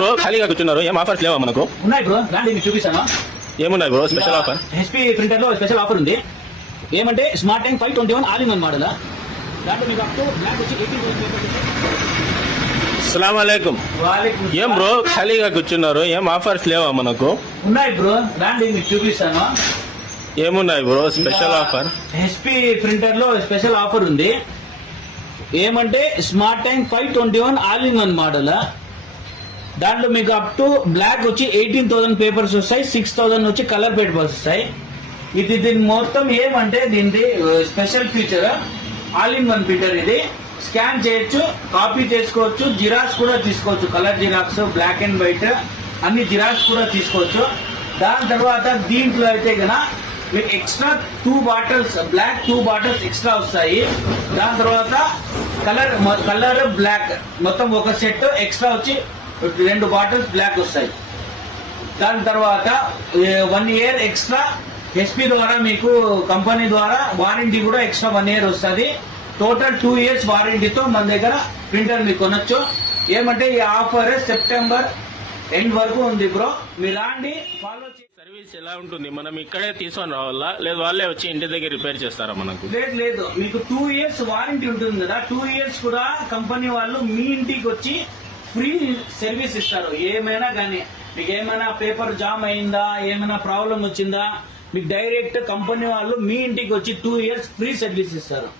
Bro ఖాళీగా కూర్చున్నారు, ఏం ఆఫర్స్ లేవా మనకు? ఉన్నాయి బ్రో, రాండి మీకు చూపిస్తాను. ఏమున్నాయి bro special offer? HP printer లో స్పెషల్ ఆఫర్ ఉంది. ఏమంటే smart tank 521 all in one model. దాంట్లో మీకు అప్ టు బ్లాక్ వచ్చి 18 అస్సలాము అలైకుం. ఏం బ్రో ఖాళీగా కూర్చున్నారు, ఏం ఆఫర్స్ లేవా మనకు? ఉన్నాయి బ్రో, రాండి మీకు చూపిస్తాను. ఏమున్నాయి bro special offer? HP printer లో స్పెషల్ ఆఫర్ ఉంది. ఏమంటే smart tank 521 all in one model. దాంట్లో మీకు అప్ టు బ్లాక్ వచ్చి 18,000 పేపర్స్ వస్తాయి, 6,000 వచ్చి కలర్ పేపర్స్ వస్తాయి. దీని మొత్తం ఏమంటే దీని special feature all in one printer. ఇది స్కాన్ చేయొచ్చు, కాపీ చేసుకోవచ్చు, జిరాక్స్ కూడా తీసుకోవచ్చు. Colour xerox, black and white అన్ని జిరాక్స్ కూడా తీసుకోవచ్చు. దాని తర్వాత దీంట్లో అయితే గన మీకు extra 2 bottles black 2 bottles extra వస్తాయి. దాని తర్వాత కలర్ బ్లాక్ మొత్తం ఒక సెట్ ఎక్స్ట్రా వచ్చి 2 బాటిల్స్ బ్లాక్ వస్తాయి. దాని తర్వాత 1 ఇయర్ ఎక్స్ట్రా హెచ్పీ ద్వారా మీకు కంపెనీ ద్వారా వారంటీ కూడా ఎక్స్ట్రా 1 ఇయర్ వస్తుంది. టోటల్ 2 ఇయర్స్ వారంటీతో మన దగ్గర ప్రింటర్ మీకు కొనొచ్చు. ఏమంటే ఈ ఆఫర్ సెప్టెంబర్ ఎండ్ వరకు ఉంది బ్రో, మీరు రాండి ఫాలో చేయండి. సర్వీస్ ఎలా ఉంటుంది? మనం ఇక్కడే తీసుకొని రావాలా, లేదు వాళ్ళే వచ్చి ఇంటి దగ్గర రిపేర్ చేస్తారా మనకు? లేదు, మీకు 2 ఇయర్స్ వారంటీ ఉంటుంది కదా. 2 ఇయర్స్ కూడా కంపెనీ వాళ్ళు మీ ఇంటికి వచ్చి ఫ్రీ సర్వీస్ ఇస్తారు. ఏమైనా కానీ మీకు ఏమైనా పేపర్ జామ్ అయిందా, ఏమైనా ప్రాబ్లం వచ్చిందా, మీకు డైరెక్ట్ కంపెనీ వాళ్ళు మీ ఇంటికి వచ్చి 2 ఇయర్స్ ఫ్రీ సర్వీస్ ఇస్తారు.